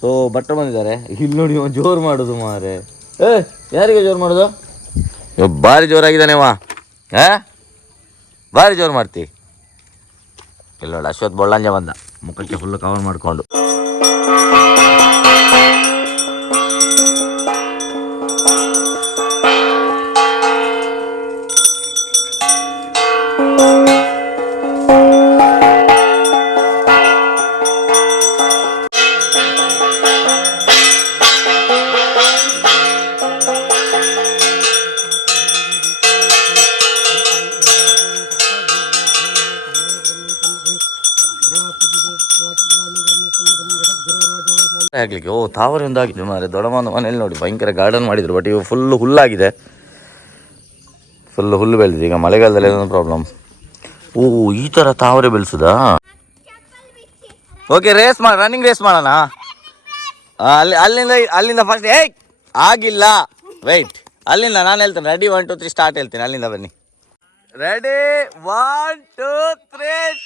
So ಭಟ್ರು ಬಂದಿದ್ದಾರೆ. ಇಲ್ಲಿ ನೋಡಿ ಜೋರು ಮಾಡೋದು ಮಾರೆ. ಯಾರಿಗೆ ಜೋರು ಮಾಡೋದು? ಭಾರಿ ಜೋರಾಗಿದ್ದಾನೆ ಭಾರಿ ಜೋರು ಮಾಡ್ತಿ. ಇಲ್ಲ ನೋಡಿ ಅಶ್ವಥ್ ಬೊಳ್ಳಂಜ ಬಂದ, ಮುಖಕ್ಕೆ ಫುಲ್ ಕವರ್ ಮಾಡಿಕೊಂಡು. ಆಗ್ಲಿಕ್ಕೆ ತಾವರೆ ಒಂದು ಆಗಿದೆ ಮಾರೆ. ದೊಡ್ಡಮ್ಮನ ಮನೇಲಿ ನೋಡಿ ಭಯಂಕರ ಗಾರ್ಡನ್ ಮಾಡಿದ್ರು, ಬಟ್ ಇವು ಫುಲ್ ಹುಲ್ಲಾಗಿದೆ, ಫುಲ್ ಹುಲ್ಲು ಬೆಳೆದಿದೆ. ಈಗ ಮಳೆಗಾಲದಲ್ಲಿ ಏನೋ ಪ್ರಾಬ್ಲಮ್. ಈ ಥರ ತಾವರೆ ಬೆಳೆಸುದಾ? ಓಕೆ, ರೇಸ್ ಮಾಡಿ, ರನ್ನಿಂಗ್ ರೇಸ್ ಮಾಡೋಣ. ಅಲ್ಲಿಂದ ಫಸ್ಟ್. ಆಗಿಲ್ಲ, ವೆಯ್ಟ್. ಅಲ್ಲಿಂದ ನಾನು ಹೇಳ್ತೇನೆ, ರೆಡಿ 1 2 3 ಸ್ಟಾರ್ಟ್ ಹೇಳ್ತೀನಿ. ಅಲ್ಲಿಂದ ಬನ್ನಿ. ರೆಡಿ 1 2 3.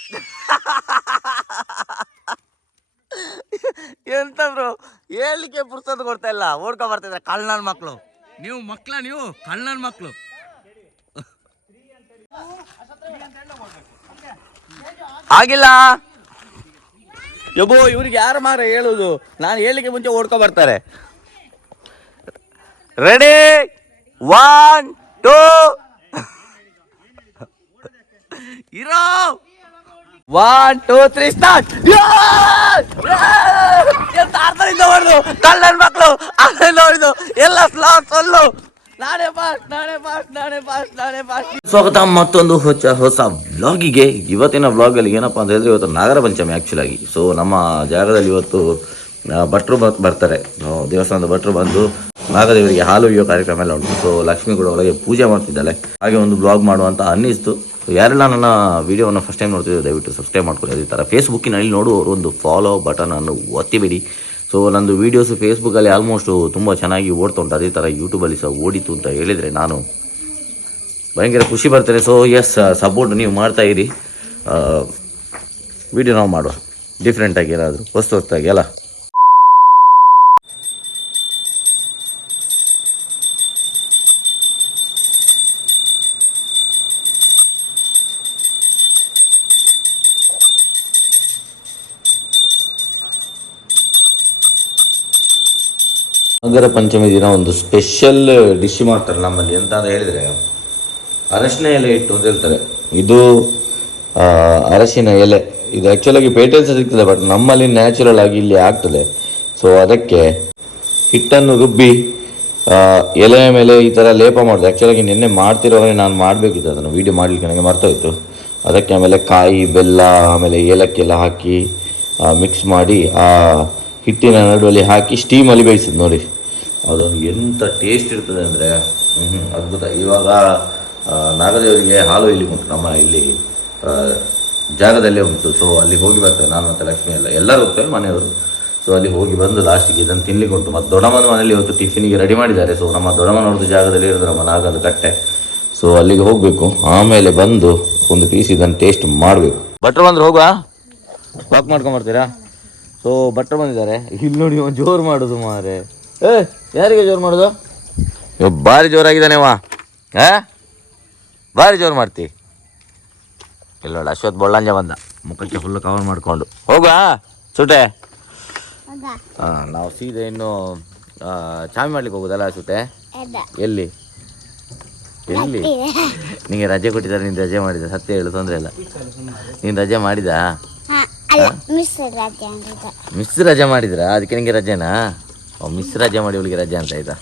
ಎಂತ ಬ್ರೋ, ಹೇಳಲಿಕ್ಕೆ ಪುರ್ಸೋದು ಕೊಡ್ತಾ ಇಲ್ಲ, ಓಡ್ಕೊ ಬರ್ತಿದ್ರೆ ಕಳ್ಳನ ಮಕ್ಕಳು. ನೀವು ಕಳ್ಳನ ಮಕ್ಕಳು. ಆಗಿಲ್ಲ ಯಬ್ಬೋ, ಇವ್ರಿಗೆ ಯಾರು ಮಾರ ಹೇಳುದು? ನಾನು ಹೇಳಿಕೆ ಮುಂಚೆ ಓಡ್ಕೊ ಬರ್ತಾರೆ. ರೆಡಿ 1 2 ಇರೋ 1 2 3 ಸ್ಟಾರ್ಟ್. ಅರ್ಥದಿಂದ ಹೊಡೆದು ಕಳ್ಳನ ಮಕ್ಕಳು ಅಲ್ಲಿಂದ ಹೊಡೆದು ಎಲ್ಲ ಸೊಲ್ಲು. ನಾನೇ ಫಾಸ್ಟ್. ಸ್ವಾಗತ ಮತ್ತೊಂದು ಹೊಸ ವ್ಲಾಗಿಗೆ. ಇವತ್ತಿನ ವ್ಲಾಗಲ್ಲಿ ಏನಪ್ಪ ಅಂತ ಹೇಳಿದ್ರೆ, ಇವತ್ತು ನಾಗರ ಪಂಚಮಿ ಆ್ಯಕ್ಚುಲ್ ಆಗಿ. ಸೊ ನಮ್ಮ ಜಾಗದಲ್ಲಿ ಇವತ್ತು ಭಟ್ರು ಬರ್ತಾರೆ, ದೇವಸ್ಥಾನದ ಭಟ್ರು ಬಂದು ನಾಗದೇವರಿಗೆ ಹಾಲು ಇಯೋ ಕಾರ್ಯಕ್ರಮ ಎಲ್ಲ ಉಂಟು. ಸೊ ಲಕ್ಷ್ಮಿ ಕೂಡ ಒಳಗೆ ಪೂಜೆ ಮಾಡ್ತಿದ್ದಾಳೆ. ಹಾಗೆ ಒಂದು ಬ್ಲಾಗ್ ಮಾಡುವಂತ ಅನ್ನಿಸ್ತು. ಯಾರೆಲ್ಲ ನನ್ನ ವಿಡಿಯೋವನ್ನು ಫಸ್ಟ್ ಟೈಮ್ ನೋಡ್ತಿದ್ದೆ ದಯವಿಟ್ಟು ಸಬ್ಸ್ಕ್ರೈಬ್ ಮಾಡ್ಕೊಳ್ಳಿ. ಅದೇ ಥರ ಫೇಸ್ಬುಕ್ಕಿನಲ್ಲಿ ನೋಡುವವರು ಒಂದು ಫಾಲೋ ಬಟನ್ ಅನ್ನು ಒತ್ತಿಬಿಡಿ. ಸೊ ನಂದು ವೀಡಿಯೋಸು ಫೇಸ್ಬುಕ್ಕಲ್ಲಿ ಆಲ್ಮೋಸ್ಟು ತುಂಬ ಚೆನ್ನಾಗಿ ಓಡ್ತಾ ಉಂಟು. ಅದೇ ಥರ ಯೂಟ್ಯೂಬಲ್ಲಿ ಸಹ ಓಡಿತು ಅಂತ ಹೇಳಿದರೆ ನಾನು ಭಯಂಕರ ಖುಷಿ ಬರ್ತೇನೆ. ಸೊ ಎಸ್, ಸಪೋರ್ಟ್ ನೀವು ಮಾಡ್ತಾ ಇರಿ. ವಿಡಿಯೋ ನಾವು ಮಾಡುವ ಡಿಫ್ರೆಂಟಾಗಿ, ಏನಾದರೂ ಹೊಸ್ತಾಗಿ ಅಲ್ಲ. ನಾಗರ ಪಂಚಮಿ ದಿನ ಒಂದು ಸ್ಪೆಷಲ್ ಡಿಶ್ ಮಾಡ್ತಾರೆ ನಮ್ಮಲ್ಲಿ. ಎಂತ ಅಂತ ಹೇಳಿದರೆ, ಅರಶಿನ ಎಲೆ ಇಟ್ಟು ಅಂತ ಹೇಳ್ತಾರೆ. ಇದು ಅರಶಿನ ಎಲೆ, ಇದು ಆ್ಯಕ್ಚುಲಾಗಿ ಪೇಟೆಯಲ್ಲಿ ಸಹ ಸಿಗ್ತದೆ, ಬಟ್ ನಮ್ಮಲ್ಲಿ ನ್ಯಾಚುರಲ್ ಆಗಿ ಇಲ್ಲಿ ಆಗ್ತದೆ. ಸೊ ಅದಕ್ಕೆ ಹಿಟ್ಟನ್ನು ರುಬ್ಬಿ ಎಲೆಯ ಮೇಲೆ ಈ ಥರ ಲೇಪ ಮಾಡೋದು. ಆ್ಯಕ್ಚುಲಾಗಿ ನಿನ್ನೆ ಮಾಡ್ತಿರೋವರೆ ನಾನು ಮಾಡಬೇಕಿತ್ತು, ಅದನ್ನು ವೀಡಿಯೋ ಮಾಡಲಿಕ್ಕೆ ನನಗೆ ಮರ್ತೋಯ್ತು. ಅದಕ್ಕೆ ಆಮೇಲೆ ಕಾಯಿ, ಬೆಲ್ಲ, ಆಮೇಲೆ ಏಲಕ್ಕಿ ಎಲ್ಲ ಹಾಕಿ ಮಿಕ್ಸ್ ಮಾಡಿ ಆ ಹಿಟ್ಟಿನ ನಡುವಲ್ಲಿ ಹಾಕಿ ಸ್ಟೀಮಲ್ಲಿ ಬೇಯಿಸಿದ್ದು ನೋಡಿ. ಅದೊಂದು ಎಂಥ ಟೇಸ್ಟ್ ಇರ್ತದೆ ಅಂದರೆ ಅದ್ಭುತ. ಇವಾಗ ನಾಗದೇವರಿಗೆ ಹಾಲು ಇಲ್ಲಿ ಉಂಟು, ನಮ್ಮ ಇಲ್ಲಿ ಜಾಗದಲ್ಲೇ ಉಂಟು. ಸೊ ಅಲ್ಲಿ ಹೋಗಿ ಬರ್ತೇವೆ ನಾನು ಮತ್ತು ಲಕ್ಷ್ಮಿ ಎಲ್ಲರೂ ಹೋಗ್ತೇವೆ ಮನೆಯವರು. ಸೊ ಅಲ್ಲಿ ಹೋಗಿ ಬಂದು ಲಾಸ್ಟಿಗೆ ಇದನ್ನು ತಿನ್ಲಿಕ್ಕೆ ಉಂಟು. ಮತ್ತು ದೊಡ್ಡಮ್ಮನ ಮನೇಲಿ ಇವತ್ತು ಟಿಫಿನಿಗೆ ರೆಡಿ ಮಾಡಿದ್ದಾರೆ. ಸೊ ನಮ್ಮ ದೊಡ್ಡಮ್ಮನವ್ರದ್ದು ಜಾಗದಲ್ಲಿ ಇರೋದು ನಮ್ಮ ನಾಗದ ಕಟ್ಟೆ. ಸೊ ಅಲ್ಲಿಗೆ ಹೋಗಬೇಕು, ಆಮೇಲೆ ಬಂದು ಒಂದು ಪೀಸ್ ಇದನ್ನು ಟೇಸ್ಟ್ ಮಾಡಬೇಕು. ಭಟ್ರು ಬಂದ್ರೆ ಹೋಗುವ, ವಾಕ್ ಮಾಡ್ಕೊಂಬರ್ತೀರಾ? ಸೊ ಭಟ್ರು ಬಂದಿದ್ದಾರೆ. ಇಲ್ಲಿ ನೋಡಿ ಜೋರು ಮಾಡೋದು ಮಾರೆ. ಯಾರಿಗೆ ಜೋರು ಮಾಡೋದು? ಭಾರಿ ಜೋರಾಗಿದ್ದಾನೆ ಭಾರಿ ಜೋರು ಮಾಡ್ತಿ. ಇಲ್ಲ ನೋಡಿ ಅಶ್ವಥ್ ಬೊಳ್ಳಂಜ ಬಂದ, ಮುಖಕ್ಕೆ ಫುಲ್ ಕವರ್ ಮಾಡಿಕೊಂಡು. ಹೋಗುವ ಸುಟೆ. ನಾವು ಸೀದಾ ಇನ್ನು ಚಾಮಿ ಮಾಡ್ಲಿಕ್ಕೆ ಹೋಗೋದಲ್ಲ ಸುಟೆ? ಎಲ್ಲಿ ನಿಂಗೆ ರಜೆ ಕೊಟ್ಟಿದ್ದಾರೆ, ನೀನು ರಜೆ ಮಾಡಿದ? ಸತ್ಯ ಹೇಳು, ತೊಂದರೆ ಇಲ್ಲ. ನೀನು ರಜೆ ಮಾಡಿದ? ಮಿಸ್ ರಜೆ ಮಾಡಿದ್ರ? ಅದಕ್ಕೆ ನಿಂಗೆ ರಜೆನಾ? ಮಿಸ್ ರಜೆ ಮಾಡಿ ಅವಳಿಗೆ ರಜೆ ಅಂತ ಆಯ್ತಾ?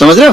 ಸಮುದ್ರ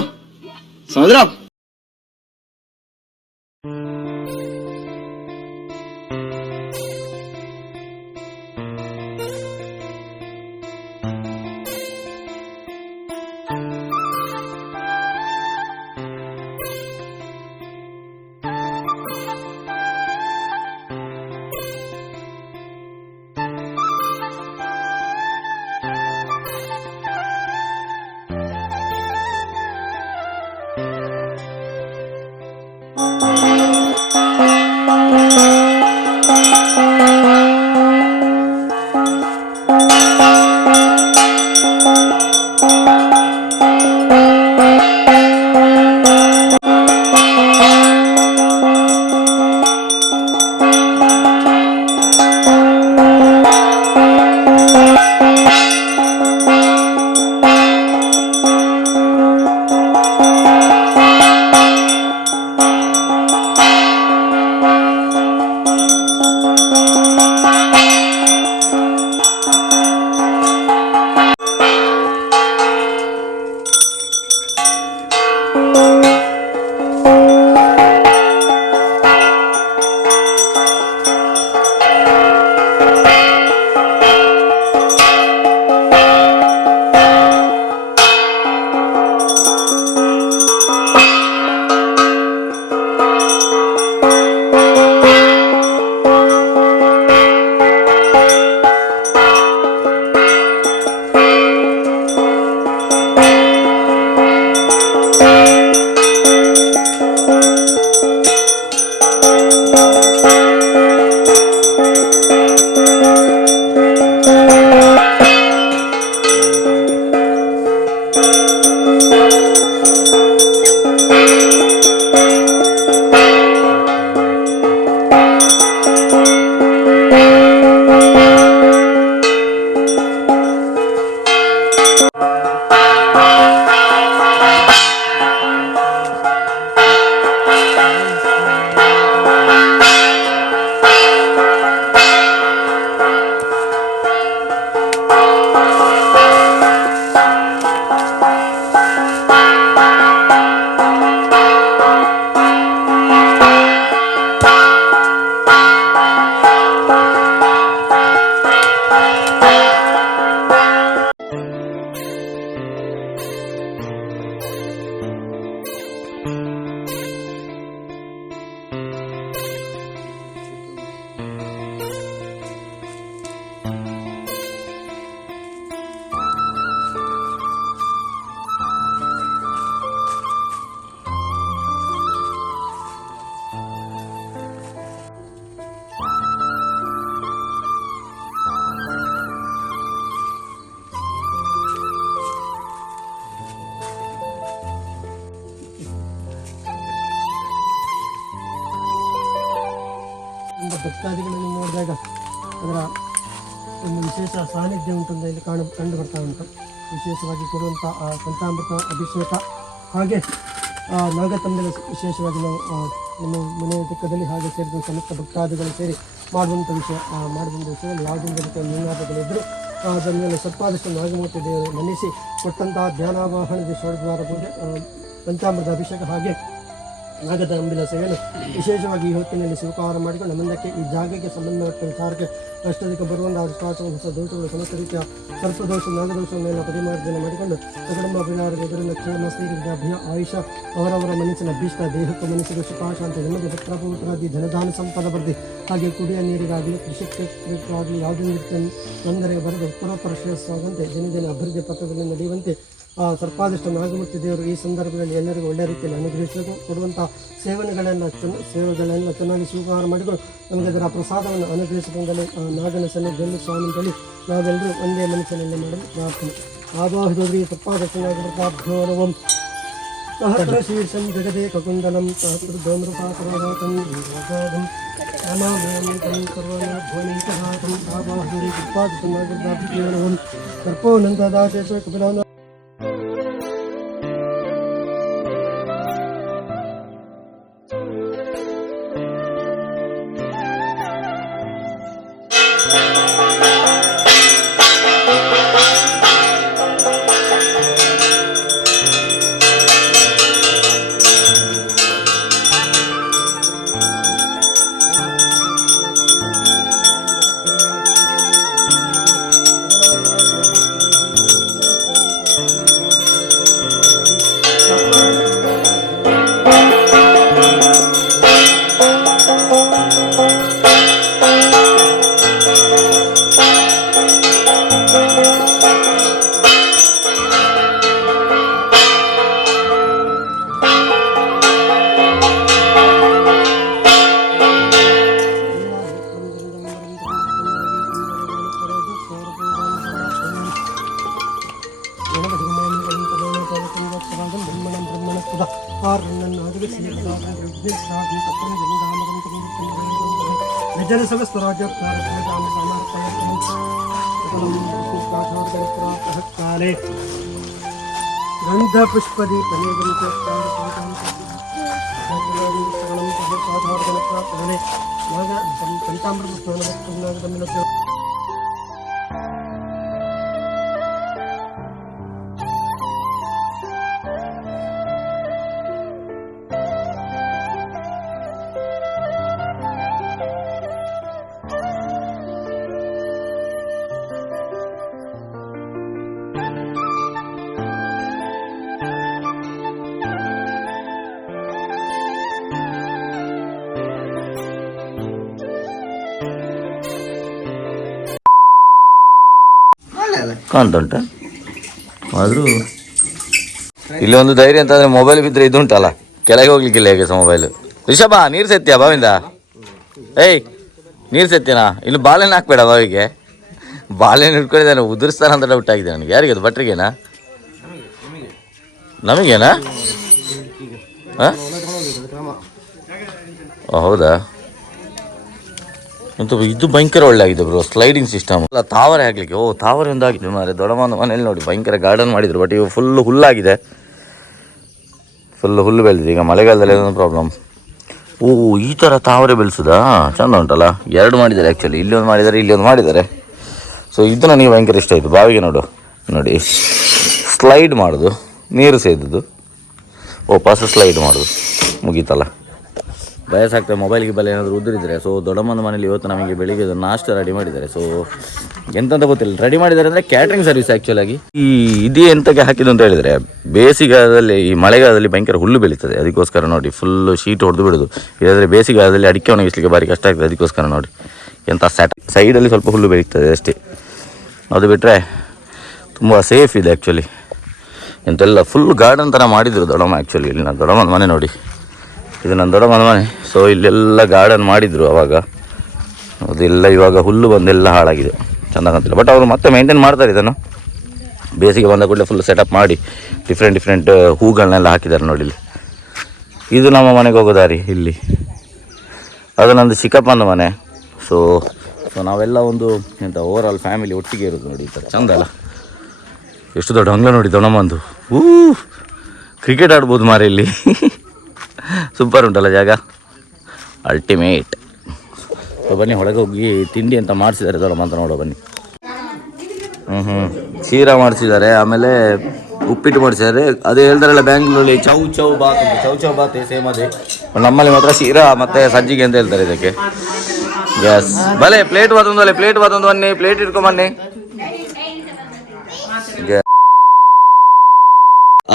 ಭಕ್ತಾದಿಗಳನ್ನು ನೋಡಿದಾಗ ಅದರ ಒಂದು ವಿಶೇಷ ಸಾನ್ನಿಧ್ಯ ಉಂಟು ಅಂತ ಇಲ್ಲಿ ಕಂಡು ಬರ್ತಾ ಉಂಟು. ವಿಶೇಷವಾಗಿ ಕೊಡುವಂಥ ಆ ಪಂಚಾಮೃತ ಅಭಿಷೇಕ ಹಾಗೆ ನಾಗತಂಬಲ ವಿಶೇಷವಾಗಿ ನಾವು ನಮ್ಮ ಮನೆಯ ದಿಕ್ಕದಲ್ಲಿ ಹಾಗೆ ಸೇರಿದ ಸಮಸ್ತ ಭಕ್ತಾದಿಗಳು ಸೇರಿ ಮಾಡುವಂಥ ವಿಷಯದಲ್ಲಿ ಯಾವುದೊಂದು ರೀತಿಯ ನ್ಯೂನಾರ್ಥಗಳಿದ್ದರೂ ಅದರ ಮೇಲೆ ಸ್ವಲ್ಪಾದಷ್ಟು ನಾಗಮೂರ್ತಿ ದೇವರು ಮನ್ನಿಸಿ ಕೊಟ್ಟಂತಹ ಧ್ಯಾನಾವಾಹನದ ಷೋಡದ್ವಾರ ಪೂಜೆ ಪಂಚಾಮೃತ ಅಭಿಷೇಕ ಹಾಗೆ ನಾಗದ ಅಂಬಿಲ ಸೇವೆಯನ್ನು ವಿಶೇಷವಾಗಿ ಈ ಹೊತ್ತಿನಲ್ಲಿ ಸ್ವೀಕಾರ ಮಾಡಿಕೊಂಡು ಮುಂದಕ್ಕೆ ಈ ಜಾಗಕ್ಕೆ ಸಂಬಂಧಪಟ್ಟ ವಿಚಾರಕ್ಕೆ ಅಷ್ಟದಿಕ್ಕೆ ಬರುವಂಥ ವಿಶ್ವಾಸ ಹೊಸ ದೋಷಗಳು ಸಮಸ್ತ ರೀತಿಯ ಸರ್ಪದೋಷ ನಾಗದೋಷವನ್ನೆಲ್ಲ ಪರಿಮಾರ್ಜನೆ ಮಾಡಿಕೊಂಡು ಕುಟುಂಬ ಪರಿವಾರದ ಇದರಿಂದ ಕ್ಷೇಮ ಸ್ಥೈರ್ಯ ಅಭಯ ಆಯುಷ ಅವರವರ ಮನಸ್ಸಿನ ಅಭೀಷ್ಟ ದೇಹಕ್ಕೆ ಮನಸ್ಸಿಗೆ ಸುಖಾಶಾಂತ ನೆಮ್ಮದಿ ಪುತ್ರಪುತ್ರಾದಿ ಧನದಾನ ಸಂಪದ ಬರ್ದಿ ಹಾಗೆ ಕುಡಿಯ ನೀರಿಗಾಗಲಿ ಕೃಷಿ ಕ್ಷೇತ್ರಕ್ಕಾಗಲಿ ಯಾವುದೇ ರೀತಿಯ ತೊಂದರೆ ಬರೆದು ಉತ್ತರೋತ್ತರ ಶ್ರೇಯಸ್ಸಾಗಂತೆ ದಿನ ಅಭಿವೃದ್ಧಿ ಪಥದಲ್ಲಿ ನಡೆಯುವಂತೆ ಸರ್ಪಾದಿಷ್ಟ ನಾಗಮೂರ್ತಿ ದೇವರು ಈ ಸಂದರ್ಭದಲ್ಲಿ ಎಲ್ಲರಿಗೂ ಒಳ್ಳೆಯ ರೀತಿಯಲ್ಲಿ ಅನುಗ್ರಹಿಸಬೇಕು. ಕೊಡುವಂಥ ಸೇವೆಗಳನ್ನು ಚೆನ್ನಾಗಿ ಸ್ವೀಕಾರ ಮಾಡಿಕೊಂಡು ನಮಗೆ ಅದರ ಪ್ರಸಾದವನ್ನು ಅನುಗ್ರಹಿಸಿಕೊಂಡಲ್ಲಿ ನಾಗನ ಸನ್ನಿಧಿಯಲ್ಲಿ ಸ್ವಾಮಿಗಳಲ್ಲಿ ನಾವೆಲ್ಲರೂ ಒಂದೇ ಮನಸ್ಸಿನಲ್ಲಿ ಮಾಡಲು ಪ್ರಾರ್ಥನೆ. ಆವಾಹಿದೋದ್ರಿ ಸರ್ಪಾದಕ್ಷನಾಗಿರ್ತಾಭ್ಯೋರವಂ ಸಹಸ್ರ ಶೀರ್ಷಂ ಜಗದೇ ಕಕುಂದಲಂ ಸಹಸ್ರಧೂಮ್ರಪಾಕರಾಘಾತಂ ಯೋಗಾಗಂ ನಮಾಮ್ಯಂತಂ ಸರ್ವನಾಭ್ವನೈಕಘಾತಂ ಆವಾಹಿದೋರಿ ಸರ್ಪಾದಕ್ಷನಾಗಿರ್ತಾಭ್ಯೋರವಂ ಸರ್ಪೋನಂತದಾಶೇಷ ಕಪಿಲಾನ काले गंधपुष्पदीपने पंचामृत ಕಾಣ್ತಾ ಉಂಟ ಆದರೂ ಇಲ್ಲಿ ಒಂದು ಧೈರ್ಯ ಅಂತಂದರೆ ಮೊಬೈಲ್ ಬಿದ್ದರೆ ಇದು ಉಂಟಲ್ಲ ಕೆಳಗೆ ಹೋಗ್ಲಿಕ್ಕಿಲ್ಲ ಹೇಗೆ ಸಹ ಮೊಬೈಲು. ರಿಷಭ ನೀರು ಸತ್ಯ ಬಾವಿಂದ ಏಯ್ ನೀರು ಸತ್ಯನಾ ಇನ್ನು ಬಾಳೆಹಣ್ಣು ಹಾಕ್ಬೇಡ ಬಾವಿಗೆ. ಬಾಳೆಹಣ್ಣು ಹಿಡ್ಕೊಂಡಿದ್ದಾನೆ ಉದುರಿಸ್ತಾನ ಅಂತ ಡೌಟ್ ಆಗಿದೆ ನನಗೆ. ಯಾರಿಗೆ ಅದು ಭಟ್ರಿಗೇನಾ ನಮಗೇನಾ? ಹಾಂ ಹೌದಾ? ಅಂತ ಇದು ಭಯಂಕರ ಒಳ್ಳೆ ಆಗಿದೆ ಬ್ರೋ ಸ್ಲೈಡಿಂಗ್ ಸಿಸ್ಟಮ್ ಅಲ್ಲ ತಾವರೆ ಹಾಕ್ಲಿಕ್ಕೆ. ಓ ತಾವರೆ ಒಂದು ಆಗಿದೆ ಮಾರೆ ದೊಡ್ಡಮ್ಮನ ಮನೇಲಿ ನೋಡಿ ಭಯಂಕರ ಗಾರ್ಡನ್ ಮಾಡಿದ್ರು. ಬಟ್ ಇವಾಗ ಫುಲ್ಲು ಹುಲ್ಲಾಗಿದೆ, ಫುಲ್ಲು ಹುಲ್ಲು ಬೆಳೆದಿದೆ. ಈಗ ಮಳೆಗಾಲದಲ್ಲಿ ಏನೊಂದು ಪ್ರಾಬ್ಲಮ್. ಓ ಈ ಥರ ತಾವರೆ ಬೆಳೆಸೋದಾ? ಚೆಂದ ಉಂಟಲ್ಲ. ಎರಡು ಮಾಡಿದ್ದಾರೆ ಆ್ಯಕ್ಚುಲಿ, ಇಲ್ಲಿ ಒಂದು ಮಾಡಿದ್ದಾರೆ ಇಲ್ಲಿ ಒಂದು ಮಾಡಿದ್ದಾರೆ. ಸೊ ಇದು ನನಗೆ ಭಯಂಕರ ಇಷ್ಟ ಆಯಿತು. ಬಾವಿಗೆ ನೋಡಿ ಸ್ಲೈಡ್ ಮಾಡೋದು, ನೀರು ಸೇದೋದು, ವಾಪಸ್ ಸ್ಲೈಡ್ ಮಾಡೋದು, ಮುಗೀತಲ್ಲ. ವಯಸ್ಸಾಗ್ತದೆ. ಮೊಬೈಲ್ಗೆ ಬಲ್ಲ ಏನಾದರೂ ಉದುರಿದ್ರೆ. ಸೊ ದೊಡ್ಡಮ್ಮನ ಮನೇಲಿ ಇವತ್ತು ನಮಗೆ ಬೆಳಿಗ್ಗೆ ನಾಷ್ಟ ರೆಡಿ ಮಾಡಿದ್ದಾರೆ. ಸೊ ಎಂತಂತ ಗೊತ್ತಿಲ್ಲ, ರೆಡಿ ಮಾಡಿದ್ದಾರೆ ಅಂದರೆ ಕ್ಯಾಟ್ರಿಂಗ್ ಸರ್ವಿಸ್ ಆ್ಯಕ್ಚುಲಾಗಿ. ಈ ಇದು ಎಂತಕ್ಕೆ ಹಾಕಿದ್ದು ಅಂತ ಹೇಳಿದರೆ, ಬೇಸಿಗೆಗಾಲದಲ್ಲಿ ಈ ಮಳೆಗಾಲದಲ್ಲಿ ಭಯಂಕರ ಹುಲ್ಲು ಬೆಳೀತದೆ. ಅದಕ್ಕೋಸ್ಕರ ನೋಡಿ ಫುಲ್ಲು ಶೀಟ್ ಹೊಡೆದು ಬಿಡೋದು. ಇಲ್ಲಾಂದರೆ ಬೇಸಿಗೆಗಾಲದಲ್ಲಿ ಅಡಿಕೆ ಒಣಗಿಸ್ಲಿಕ್ಕೆ ಭಾರಿ ಕಷ್ಟ ಆಗ್ತದೆ. ಅದಕ್ಕೋಸ್ಕರ ನೋಡಿ ಎಂಥ ಸೈಡಲ್ಲಿ ಸ್ವಲ್ಪ ಹುಲ್ಲು ಬೆಳೀತದೆ ಅಷ್ಟೇ. ಅದು ಬಿಟ್ಟರೆ ತುಂಬ ಸೇಫ್ ಇದೆ ಆ್ಯಕ್ಚುಲಿ. ಎಂತೆಲ್ಲ ಫುಲ್ ಗಾರ್ಡನ್ ಥರ ಮಾಡಿದರು ದೊಡ್ಡಮ್ಮ ಆ್ಯಕ್ಚುಲಿ. ಇಲ್ಲಿ ನಾನು ದೊಡ್ಡಮ್ಮನ ಮನೆ ನೋಡಿ, ಇದು ನನ್ನ ದೊಡ್ಡಮ್ಮನ ಮನೆ. ಸೊ ಇಲ್ಲೆಲ್ಲ ಗಾರ್ಡನ್ ಮಾಡಿದರು ಅವಾಗ. ಅದೆಲ್ಲ ಇವಾಗ ಹುಲ್ಲು ಬಂದೆಲ್ಲ ಹಾಳಾಗಿದೆ, ಚೆಂದ ಕಾಣ್ತಿಲ್ಲ. ಬಟ್ ಅವರು ಮತ್ತೆ ಮೇಂಟೈನ್ ಮಾಡ್ತಾರೆ ಇದನ್ನು. ಬೇಸಿಗೆ ಬಂದ ಕೂಡಲೇ ಫುಲ್ ಸೆಟಪ್ ಮಾಡಿ ಡಿಫ್ರೆಂಟ್ ಹೂಗಳನ್ನೆಲ್ಲ ಹಾಕಿದ್ದಾರೆ ನೋಡಿ ಇಲ್ಲಿ. ಇದು ನಮ್ಮ ಮನೆಗೆ ಹೋಗೋ ದಾರಿ. ಇಲ್ಲಿ ಅದು ನಂದು ಚಿಕ್ಕಪ್ಪನ ಮನೆ. ಸೊ ನಾವೆಲ್ಲ ಒಂದು ಎಂತ ಓವರ್ ಆಲ್ ಫ್ಯಾಮಿಲಿ ಒಟ್ಟಿಗೆ ಇರೋದು ನೋಡಿ. ಈ ಥರ ಚಂದ ಅಲ್ಲ, ಎಷ್ಟು ದೊಡ್ಡ ಅಂಗ್ಲ ನೋಡಿ ದೊಣ್ಣಮ್ಮಂದು. ಕ್ರಿಕೆಟ್ ಆಡ್ಬೋದು ಮಾರೆ ಇಲ್ಲಿ. ಸೂಪರ್ ಉಂಟಲ್ಲ ಜಾಗ, ಅಲ್ಟಿಮೇಟ್. ಸೊ ಬನ್ನಿ ಹೊರಗೆ ಹೋಗಿ ತಿಂಡಿ ಅಂತ ಮಾಡಿಸಿದ್ದಾರೆ ದೊಣ್ಣಮ್ಮ ಅಂತ ನೋಡೋ ಬನ್ನಿ. ಶೀರಾ ಮಾಡಿಸಿದ್ದಾರೆ, ಆಮೇಲೆ ಉಪ್ಪಿಟ್ಟು ಮಾಡಿಸಿದ್ದಾರೆ. ಅದೇ ಹೇಳ್ತಾರಲ್ಲ ಬ್ಯಾಂಗ್ಳೂರಲ್ಲಿ ಚೌ ಚೌ ಬಾತ್ ಅಂತ, ಚೌ ಚೌ ಬಾತ್ ಸೇಮ್ ಅದೇ. ನಮ್ಮಲ್ಲಿ ಮಾತ್ರ ಶೀರಾ ಮತ್ತು ಸಜ್ಜಿಗೆ ಅಂತ ಹೇಳ್ತಾರೆ ಇದಕ್ಕೆ. ಎಸ್ ಭಲೆ ಪ್ಲೇಟ್ ಬಾತೊಂದು ಅಲ್ಲೇ, ಪ್ಲೇಟ್ ಬಾತೊಂದು ಬನ್ನಿ, ಪ್ಲೇಟ್ ಇಟ್ಕೊಂಬನ್ನಿ.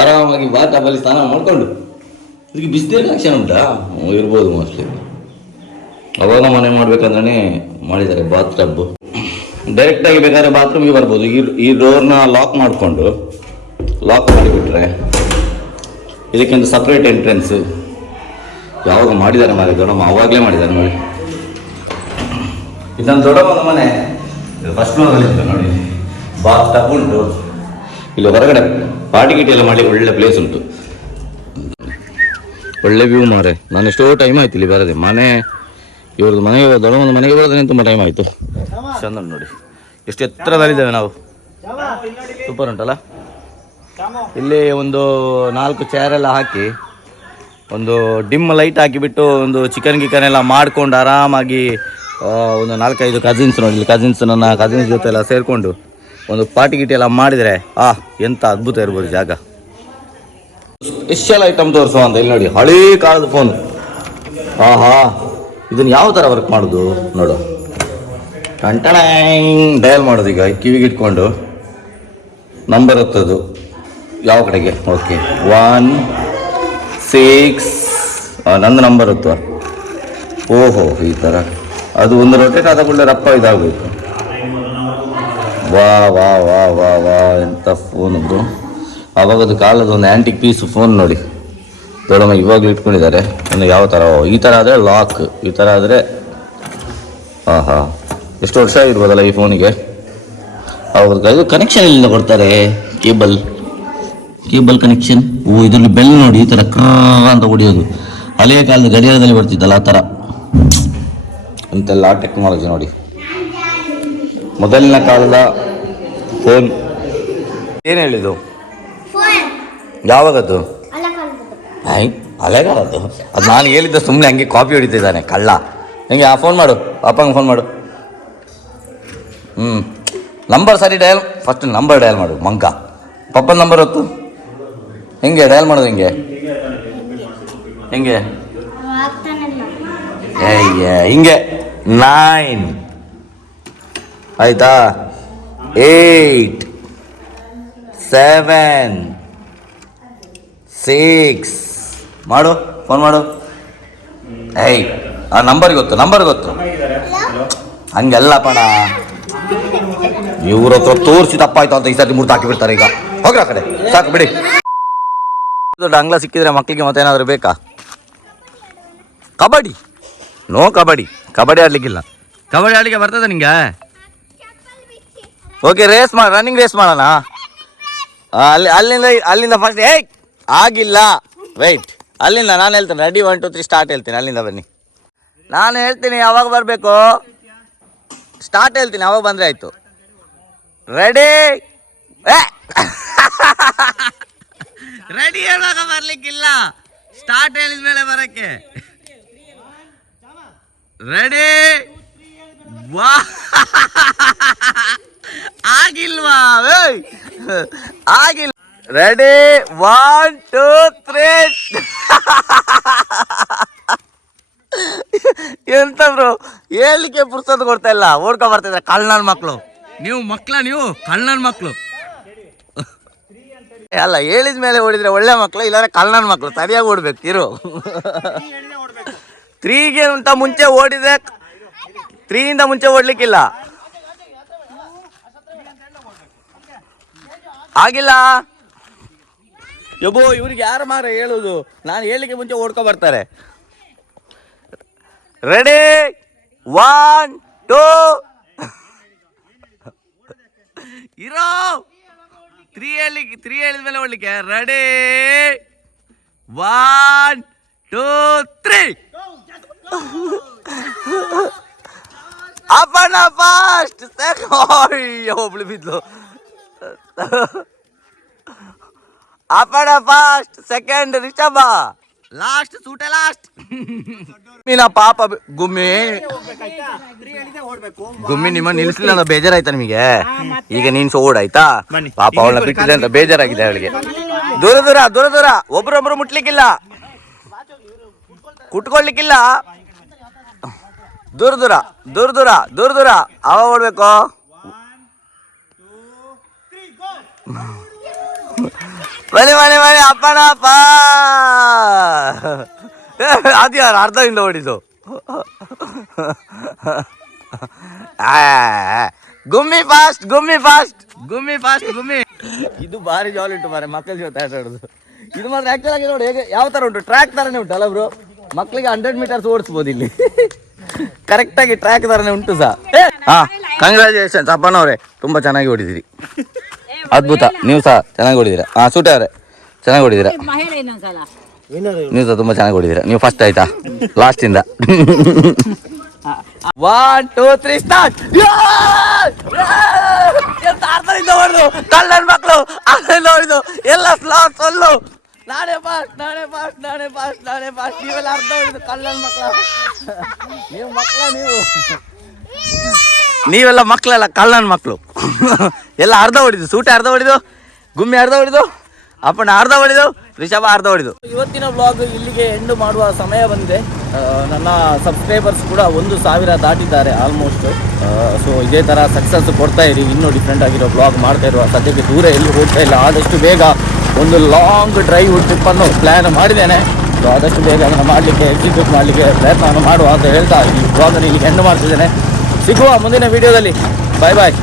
ಆರಾಮಾಗಿ ಬಾತ್ ಟಬ್ಬಲ್ಲಿ ಸ್ನಾನ ಮಾಡ್ಕೊಂಡು ಇದಕ್ಕೆ ಬಿಸಿನೀರು ಕನೆಕ್ಷನ್ ಉಂಟಾ? ಇರ್ಬೋದು ಮೋಸ್ಟ್ಲಿ. ಅವಾಗ ಮನೆ ಮಾಡ್ಬೇಕಂದ್ರೆ ಮಾಡಿದ್ದಾರೆ ಬಾತ್ ಟಬ್. ಡೈರೆಕ್ಟಾಗಿ ಬೇಕಾದ್ರೆ ಬಾತ್ರೂಮ್ಗೆ ಬರ್ಬೋದು. ಈ ಡೋರ್ನ ಲಾಕ್ ಮಾಡಿಕೊಂಡು ಲಾಕ್ ಮಾಡಿಬಿಟ್ರೆ ಇದಕ್ಕೊಂದು ಸಪ್ರೇಟ್ ಎಂಟ್ರೆನ್ಸು ಯಾವಾಗ ಮಾಡಿದ್ದಾರೆ ಮಾರೆ ದೊಡ್ಡಮ್ಮ, ಅವಾಗಲೇ ಮಾಡಿದ್ದಾರೆ ನೋಡಿ. ಇದನ್ನು ದೊಡ್ಡಮ್ಮನ ಮನೆ ಫಸ್ಟ್ ಫ್ಲೋರಲ್ಲಿ ಇತ್ತು ನೋಡಿ. ಬಾತ್ ಟಬ್ ಉಂಟು ಇಲ್ಲಿ, ಹೊರಗಡೆ ಪಾರ್ಟಿ ಗಿಟಿ ಎಲ್ಲ ಮಾಡಲಿಕ್ಕೆ ಒಳ್ಳೆ ಪ್ಲೇಸ್ ಉಂಟು, ಒಳ್ಳೆ ವ್ಯೂ ಮಾರೆ. ನಾನು ಎಷ್ಟೋ ಟೈಮ್ ಆಯ್ತು ಇಲ್ಲಿ ಬರದೆ. ಮನೆ ಇವ್ರದ್ದು ಮನೆಗೆ ದೊಡ್ಡಮ್ಮನ ಮನೆಗೆ ಬರೋದ್ರೆ ತುಂಬ ಟೈಮ್ ಆಯಿತು. ಚಂದ ನೋಡಿ, ಎಷ್ಟು ಎತ್ತರದಲ್ಲಿದ್ದೇವೆ ನಾವು. ಸೂಪರ್ ಉಂಟಲ್ಲ. ಇಲ್ಲಿ ಒಂದು 4 ಚೇರೆಲ್ಲ ಹಾಕಿ, ಒಂದು ಡಿಮ್ ಲೈಟ್ ಹಾಕಿಬಿಟ್ಟು, ಒಂದು ಚಿಕನ್ ಗಿಕನ್ ಎಲ್ಲ ಮಾಡ್ಕೊಂಡು ಆರಾಮಾಗಿ ಒಂದು 4-5 ಕಸಿನ್ಸ್ ನೋಡಿ, ಇಲ್ಲಿ ನನ್ನ ಕಸಿನ್ಸ್ ಜೊತೆ ಎಲ್ಲ ಸೇರಿಕೊಂಡು ಒಂದು ಪಾರ್ಟಿ ಗಿಟಿ ಎಲ್ಲ ಮಾಡಿದರೆ ಎಂಥ ಅದ್ಭುತ ಇರ್ಬೋದು ಜಾಗ. ಸ್ಪೆಷಲ್ ಐಟಮ್ ತೋರಿಸುವ ಅಂತ ಇಲ್ಲಿ ನೋಡಿ, ಹಳೇ ಕಾಲದ ಫೋನ್. ಇದನ್ನು ಯಾವ ಥರ ವರ್ಕ್ ಮಾಡೋದು ನೋಡು. ಡಯಲ್ ಮಾಡೋದು, ಈಗ ಕಿವಿಗೆ ಇಟ್ಕೊಂಡು ನಂಬರ್ ಹೊತ್ತದು ಯಾವ ಕಡೆಗೆ. ಓಕೆ 1 6 ನಂದು ನಂಬರ್ ಹೊತ್ತುವ. ಓಹೋ ಈ ಥರ ಅದು ಒಂದು ರೊಟೇಟ್ ಆದ ಕೂಡಲೇ ರಪ್ಪ ಇದಾಗಬೇಕು. ವಾ ವಾ ವಾ ವಾ ವಾ ಎಂಥ ಫೋನ್ ಅದು. ಆವಾಗದು ಕಾಲದ ಒಂದು ಆ್ಯಂಟಿಕ್ ಪೀಸ್ ಫೋನ್ ನೋಡಿ ದೊಡ್ಡಮ್ಮ ಇವಾಗಲೂ ಇಟ್ಕೊಂಡಿದ್ದಾರೆ. ಇನ್ನು ಯಾವ ಥರ, ಈ ಥರ ಆದರೆ ಲಾಕ್, ಈ ಥರ ಆದರೆ ಎಷ್ಟು ವರ್ಷ ಇರ್ಬೋದಲ್ಲ ಈ ಫೋನಿಗೆ. ಅವಾಗ ಇದು ಕನೆಕ್ಷನ್ ಇಲ್ಲಿಂದ ಕೊಡ್ತಾರೆ, ಕೇಬಲ್ ಕನೆಕ್ಷನ್. ಇದರಲ್ಲಿ ಬೆಲ್ ನೋಡಿ, ಈ ಥರ ಅಂತ ಹೊಡಿಯೋದು. ಹಳೆಯ ಕಾಲದ ಗಡಿಯಾರದಲ್ಲಿ ಬರ್ತಿದ್ದಲ್ಲ ಆ ಥರ. ಅಂತೆಲ್ಲ ಟೆಕ್ನಾಲಜಿ ನೋಡಿ, ಮೊದಲಿನ ಕಾಲದ ಫೋನ್. ಏನು ಹೇಳಿದ್ದು? ಯಾವಾಗದ್ದು? ಹಳೆಗಾಲದ್ದು. ಅದು ನಾನು ಹೇಳಿದ್ದ ಸುಮ್ಮನೆ ಹಂಗೆ ಕಾಪಿ ಹೊಡಿತಿದ್ದಾನೆ ಕಳ್ಳ. ಹೆಂಗೆ ಫೋನ್ ಮಾಡು, ಅಪ್ಪಂಗೆ ಫೋನ್ ಮಾಡು. ನಂಬರ್ ಸರಿ ಡಯಲ್, ಫಸ್ಟ್ ನಂಬರ್ ಡಯಲ್ ಮಾಡು ಮಂಕ. ಪಪ್ಪನ ನಂಬರ್ ಹೊತ್ತು ಹೆಂಗೆ ಡಯಲ್ ಮಾಡೋದು? ಹೆಂಗೆ ಹಿಂಗೆ 9 ಆಯ್ತಾ, 8 7 6 ಮಾಡು, ಫೋನ್ ಮಾಡು. ಆ ನಂಬರ್ ಗೊತ್ತು ಹಂಗೆಲ್ಲ ಪಣ. ಇವ್ರ ಹತ್ರ ತೋರಿಸಿ ತಪ್ಪಾಯ್ತು ಅಂತ ಈ ಸರ್ತಿ ಮುರ್ದು ಹಾಕಿಬಿಡ್ತಾರೆ. ಈಗ ಹೋಗ್ರ ಆ ಕಡೆ, ಸಾಕು ಬಿಡಿ. ದೊಡ್ಡ ಅಂಗ್ಲ ಸಿಕ್ಕಿದ್ರೆ ಮಕ್ಕಳಿಗೆ ಮತ್ತೆ ಏನಾದರೂ ಬೇಕಾ? ಕಬಡ್ಡಿ ಕಬಡ್ಡಿ ಆಡ್ಲಿಕ್ಕಿಲ್ಲ. ಕಬಡ್ಡಿ ಆಡ್ಲಿಕ್ಕೆ ಬರ್ತದೆ ನಿಂಗೆ? ಓಕೆ, ರನ್ನಿಂಗ್ ರೇಸ್ ಮಾಡೋಣ. ಅಲ್ಲಿಂದ ಫಸ್ಟ್ ಆಗಿಲ್ಲ, ವೆಯ್ಟ್. ಅಲ್ಲಿಂದ ನಾನು ಹೇಳ್ತೇನೆ, ರೆಡಿ 1 2 3 ಸ್ಟಾರ್ಟ್ ಹೇಳ್ತೀನಿ. ಅಲ್ಲಿಂದ ಬನ್ನಿ, ನಾನು ಹೇಳ್ತೀನಿ ಯಾವಾಗ ಬರಬೇಕು, ಸ್ಟಾರ್ಟ್ ಹೇಳ್ತೀನಿ, ಯಾವಾಗ ಬಂದರೆ ಆಯಿತು. ರೆಡಿ ರೆಡಿ ಹೇಳುವಾಗ ಬರ್ಲಿಕ್ಕಿಲ್ಲ, ಸ್ಟಾರ್ಟ್ ಹೇಳಿದ ಮೇಲೆ ಬರಕ್ಕೆ. ರೆಡಿ ವಾ ಆಗಿಲ್ವಾ? ಆಗಿಲ್ಲ. ರೆಡಿ 1 2 3 ಎಂತ ಬ್ರೋ ಹೇಳಲಿಕ್ಕೆ ಪುರ್ಸೊತ್ತು ಕೊಡ್ತಾ ಇಲ್ಲ, ಓಡ್ಕೊ ಬರ್ತಿದ್ರೆ ಕಳ್ಳನ ಮಕ್ಕಳು. ನೀವು ಕಳ್ಳನ ಮಕ್ಕಳು ಅಲ್ಲ. ಹೇಳಿದ ಮೇಲೆ ಓಡಿದ್ರೆ ಒಳ್ಳೆ ಮಕ್ಕಳು, ಇಲ್ಲಾಂದ್ರೆ ಕಳ್ಳನ ಮಕ್ಕಳು. ಸರಿಯಾಗಿ ಓಡ್ಬೇಕು. ಇರು 3ಗೆ ಅಂತ ಮುಂಚೆ ಓಡಿದ್ರೆ 3ಇಂದ ಮುಂಚೆ ಓಡ್ಲಿಕ್ಕಿಲ್ಲ. ಆಗಿಲ್ಲ ಯಬ್ಬೋ, ಇವ್ರಿಗೆ ಯಾರು ಮಾರ ಹೇಳುದು? ನಾನು ಹೇಳಿಕ್ಕೆ ಮುಂಚೆ ಓಡ್ಕೊ ಬರ್ತಾರೆ. ರೆಡಿ 1 2 ಇರೋ 3 ಹೇಳಿದ ಮೇಲೆ ಓಡ್ಲಿಕ್ಕೆ. ರೆಡಿ 1 2 3 ಅಪ್ಪಣ್ಣ ಫಾಸ್ಟ್ ಒಬ್ಳು ಬಿದ್ಲು. Appanna first, second Rishabha, last ಸೂಟೆ ಲಾಸ್ಟ್. ಮೀನ ಪಾಪ ಗುಮ್ಮಿ ನಿಮ್ಮ ನಿಲ್ಸಲಿಲ್ಲ ಅಂತ ಬೇಜಾರಾಯ್ತಾ ನಿಮಗೆ? ಈಗ ನೀನ್ ಓಡಾಯ್ತಾ? ಪಾಪ ಅವಳನ್ನ ಬಿಟ್ಟಿದೆ ಅಂತ ಬೇಜಾರಾಗಿದೆ ಅವಳಿಗೆ. ದೂರ ದೂರ ದೂರ ದೂರ, ಒಬ್ರೊಬ್ರು ಮುಟ್ಲಿಕ್ಕಿಲ್ಲ, ಕುಟ್ಕೊಳ್ಲಿಕ್ಕಿಲ್ಲ. ದೂರ ದೂರ ದೂರ ದೂರ ದೂರ ದೂರ. ಅವ ಓಡ್ಬೇಕು. ಮನೆ ಮನೆ ಮನೆ ಅಪ್ಪಣ ಅಪ್ಪ. ಅದು ಯಾರು ಅರ್ಧದಿಂದ ಓಡಿದ್ದು? ಗುಮ್ಮಿ ಫಾಸ್ಟ್, ಗುಮ್ಮಿ ಫಾಸ್ಟ್, ಗುಮ್ಮಿ ಫಾಸ್ಟ್, ಗುಮ್ಮಿ. ಇದು ಭಾರಿ ಜಾಲಿ ಉಂಟು ಮಾರೆ ಮಕ್ಕಳ ಜೊತೆ ಆಟ ಆಡೋದು. ಇದು ಮಾತ್ರ ಆಕ್ಚುಲ್ ಆಗಿ ನೋಡಿ ಹೇಗೆ ಯಾವ ತರ ಉಂಟು, ಟ್ರ್ಯಾಕ್ ತರನೇ ಉಂಟು ಅಲ್ಲ ಬ್ರೋ? ಮಕ್ಕಳಿಗೆ 100 ಮೀಟರ್ಸ್ ಓಡಿಸ್ಬೋದು ಇಲ್ಲಿ. ಕರೆಕ್ಟ್ ಆಗಿ ಟ್ರ್ಯಾಕ್ ತರನೇ ಉಂಟು ಸಹ. ಹಾ, ಕಂಗ್ರಾಚುಲೇಷನ್ಸ್ ಅಪ್ಪನವ್ರೆ, ತುಂಬಾ ಚೆನ್ನಾಗಿ ಓಡಿದಿರಿ. ಅದ್ಭುತ, ನೀವು ಸಹ ಚೆನ್ನಾಗಿ ಹೊಡಿದ್ದೀರಾ. ಸೂಟೆ ಅವರೇ ಚೆನ್ನಾಗಿ ಹೊಡಿದ್ದೀರಾ. ನೀವು ಸಹ ತುಂಬಾ ಚೆನ್ನಾಗಿ ಹೊಡಿದ್ದೀರಾ. ನೀವು ಫಸ್ಟ್ ಆಯ್ತಾ ಲಾಸ್ಟ್ ಇಂದ? 1 2 3 ಸ್ಟಾರ್ಟ್. ಹೊಡೆದು ಕಳ್ಳನ್ ಮಕ್ಕಳು ಅಲ್ಲಿಂದ ಹೊಡೆದು ಎಲ್ಲ ಸ್ಲಾಟ್ ಸೊಲ್ಲು. ನಾನೇ ಫಾಸ್ಟ್, ನಾನೇ ಫಾಸ್ಟ್, ನಾನೇ ಫಾಸ್ಟ್, ನಾನೇ ಫಾಸ್ಟ್. ನೀವೆಲ್ಲ ಅರ್ಧ ಹೊಡೆದು ಕಳ್ಳನ್ ಮಕ್ಕಳ. ನೀವು ಮಕ್ಕಳ, ನೀವೆಲ್ಲ ಮಕ್ಕಳೆಲ್ಲ ಕಳ್ಳನ್ ಮಕ್ಕಳು. ಎಲ್ಲ ಅರ್ಧ ಹೊಡಿದು, ಸೂಟೆ ಅರ್ಧ ಹೊಡಿದು, ಗುಮ್ಮಿ ಅರ್ಧ ಹೊಡಿದು, ಅಪ್ಪಣ್ಣ ಅರ್ಧ ಹೊಡಿದು, ರಿಷಭ ಅರ್ಧ ಹೊಡಿದು. ಇವತ್ತಿನ ಬ್ಲಾಗ್ ಇಲ್ಲಿಗೆ ಎಂಡ್ ಮಾಡುವ ಸಮಯ ಬಂದಿದೆ. ನನ್ನ ಸಬ್ಸ್ಕ್ರೈಬರ್ಸ್ ಕೂಡ 1000 ದಾಟಿದ್ದಾರೆ ಆಲ್ಮೋಸ್ಟ್. ಸೊ ಇದೇ ಥರ ಸಕ್ಸಸ್ ಕೊಡ್ತಾ ಇರಿ. ಇನ್ನೂ ಡಿಫ್ರೆಂಟ್ ಆಗಿರೋ ಬ್ಲಾಗ್ ಮಾಡ್ತಾ ಇರುವ. ಸದ್ಯಕ್ಕೆ ದೂರ ಎಲ್ಲಿ ಹೋಗ್ತಾ ಇಲ್ಲ. ಆದಷ್ಟು ಬೇಗ ಒಂದು ಲಾಂಗ್ ಡ್ರೈವ್ ಟ್ರಿಪ್ಪನ್ನು ಪ್ಲ್ಯಾನ್ ಮಾಡಿದ್ದೇನೆ. ಸೊ ಆದಷ್ಟು ಬೇಗ ಅದನ್ನು ಮಾಡಲಿಕ್ಕೆ, ಎಕ್ಸಿಕ್ಯೂಟ್ ಮಾಡಲಿಕ್ಕೆ ಪ್ರಯತ್ನವನ್ನು ಮಾಡುವ ಅಂತ ಹೇಳ್ತಾ ಈ ಬ್ಲಾಗನ್ನು ಇಲ್ಲಿಗೆ ಎಂಡ್ ಮಾಡ್ತಿದ್ದೇನೆ. ಸಿಗುವ ಮುಂದಿನ ವಿಡಿಯೋದಲ್ಲಿ. ಬಾಯ್ ಬಾಯ್.